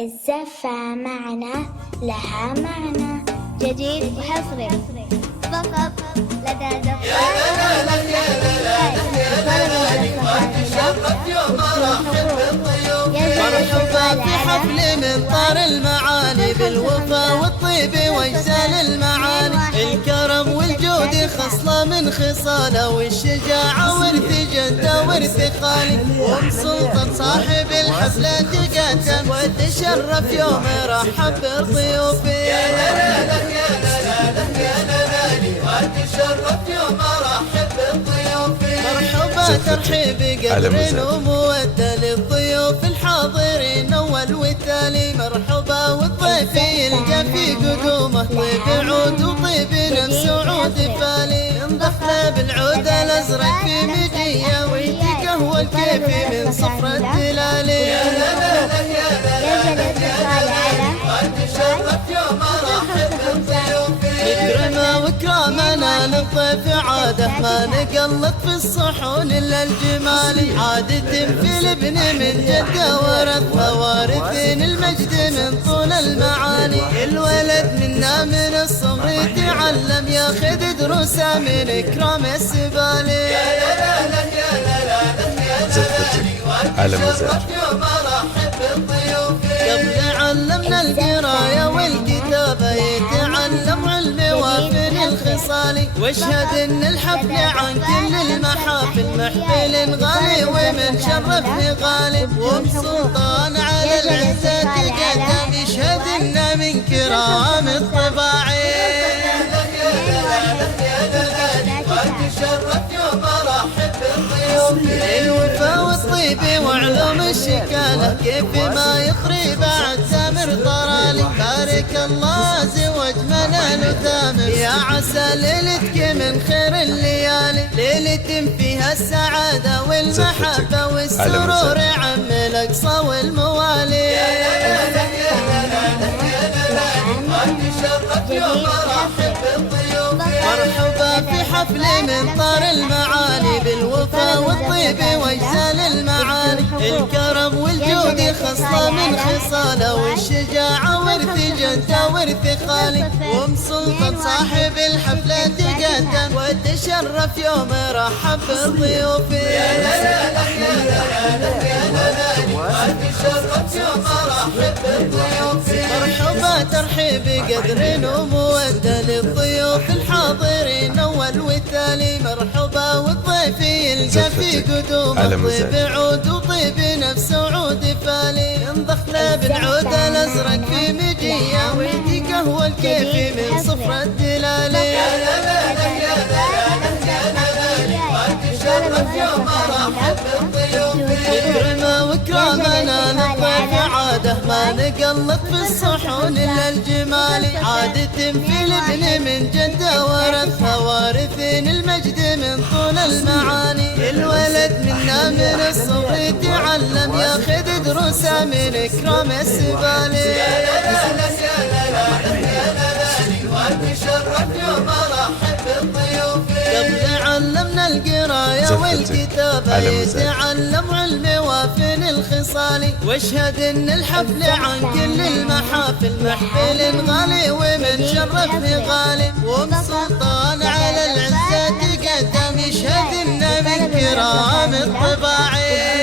الزفة معنى لها معنى جديد وحصري فقط لدى زفة. يا لا يا وتشرف يوم ارحب بالضيوف. مرحبا في حفل من طار المعاني بالوفا والطيب واجزال المعاني. الكرم والجود خصلة من خصاله والشجاعة ورث جده ورث خالي. ام سلطان صاحب الحفلة تقدم وتشرف يوم رحب بالضيوف. يا لا يا وتشرف يوم ارحب بالضيوف. مرحبا ترحيب قدر ومودة للضيوف الحاضرين اول والتالي. مرحبا والضيف يلقى في قدومه طيب عود وطيب نفس عود فالي. انضفنا بالعود الازرق في مجيه ويتقهوى الكيفي من صفر الدلالي. يا لا يا وتشرف يوم ارحب بالضيوف. نكرمه وكرامنا للضيف عاده ما نقلط في الصحون الا الجمال. عادة في الابن من جده ورثها وارثين المجد من طول المعاني. الولد منا من الصغر يتعلم ياخذ دروسه من اكرام السبالي. يا لا على مزاج قبل علمنا القراية والكتابة يتعلم علم وافن الخصال. واشهد ان الحفل عن كل المحافل محفل غالي ومن شرفني غالب. وام سلطان على العزة تقدم يشهد ان من كرام الطباعي. وتشرف يوم ارحب بالضيوف. الوفا والطيب وعلوم الشكالة كيف ما يخري بعد سامر طرالي. بارك الله زواج منال وثامر يا عسى ليلتك من خير الليالي. ليلة فيها السعادة والمحبة والسرور عم الاقصى والموالي. وتشرف يوم ارحب بالضيوف. مرحبا في حفل من طار المعاني بالوفا والطيب واجزال المعاني. الكرم والجود خصلة من خصاله والشجاعة ورث جده ورث خالي. وام سلطان صاحب الحفلة تقدم وتشرف يوم رحب بالضيوف. يا لا وتشرف يوم رحب بالضيوف. مرحبا ترحيب قدر ومودة للضيوف الحاضرين اول والتالي. مرحبا والضيف يلقى في قدومه طيب عود وطيب نفس عود فالي. انضخنا بالعود الازرق في مجيه ويتقهوى الكيفي من صفر الدلالي. يا وتشرف يوم ارحب بالضيوف. نكرمه وكرامنا للضيف عاده ما نقلط في الصحون الا الجمال. عادة في الابن من جده ورثها وارثين المجد من طول المعاني. الولد منا من الصغر يتعلم ياخذ دروسه من اكرام السبالي. يا لا وتشرف يوم ارحب بالضيوف. قبل علمنا القراية والكتابة يتعلم علم وافن الخصال. واشهد ان الحفل عن كل المحافل محفل غالي ومن شرفني غالي. وام سلطان على العزة تقدم يشهد ان من كرام الطباعي.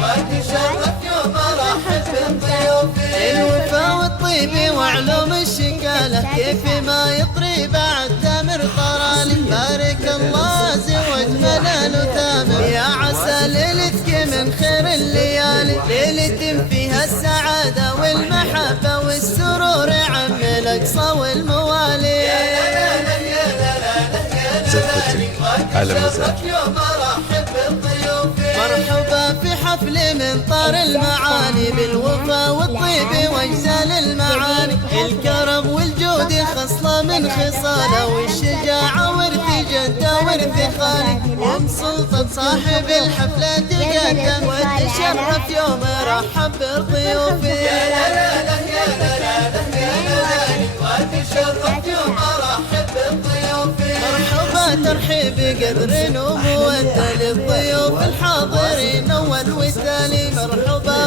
وتشرف يوم ارحب بالضيوف. الوفا والطيب وعلوم الشكالة كيف ما يطري بعد تامر طرالي. بارك الله زواج منال وثامر يا عسى ليلتك من خير الليالي. ليلة فيها السعادة والمحبة والسرور عم الاقصى والموالي. يا على مزاج يوم ارحب بالضيوف. مرحبا في حفل من طار المعاني بالوفا والطيب واجزال المعاني. الكرم والجود خصلة من خصاله والشجاعة ورث جده ورث خالي. وام سلطان صاحب الحفلة تقدم وتشرف يوم رحب بالضيوف. يا لا وتشرف يوم رحب بالضيوف. مرحبا ترحيب قدر ومودة للضيوف الحاضرين اول والتالي. مرحبا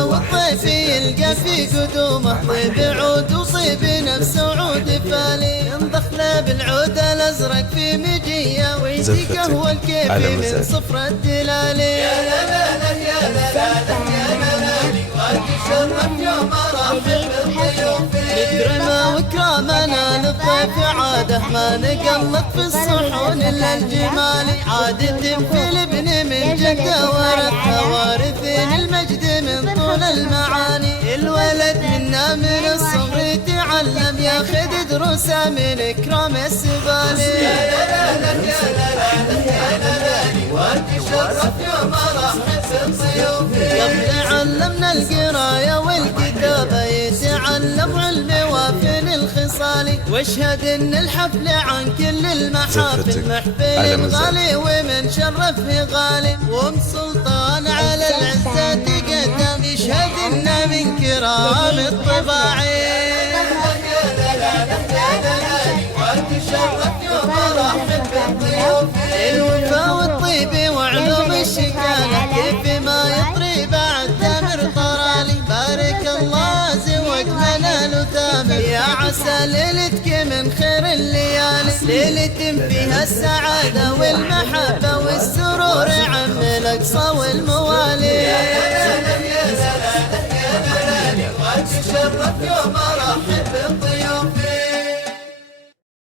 يلقى في قدومه طيب عود وطيب نفس عود فالي ينضخ له بالعود الازرق في مجيه ويدي قهوه الكيفي من صفر الدلالي. يا لا لا لا يا لا لا لا يا لا لا وتشرف يوم ارحب بالضيوف نكرمه وكرامنا للضيف عاده ما نقلط في الصحون الا الجمالي عادة في الابن من جده ورثها وارثين المجد من طول المعاني الولد منا من الصغر يتعلم ياخذ دروسه من اكرام السبالي. يا لا لا لا يا لا لا يا لا لا وتشرف يوم ارحب بالضيوف قبل علمنا القرايه والكتابه يتعلم علم وافن الخصالي واشهد ان الحفل عن كل المحافل محفل غالي ومن شرفه غالي وام سلطان على العزه تقدم يشهد انه من كرام الطباعي. وتشرف يوم ارحب بالضيوف الوفا والطيب وعلوم الشكاله كيف ما يطري بعد تامر طرالي بارك الله زواج منال وتامر يا عسى ليلتك من خير الليالي ليلة فيها السعادة والمحبة والسرور عم الأقصى والموالي. يا لا لا يا لا لا يا لا لا وتشرف يوم ارحب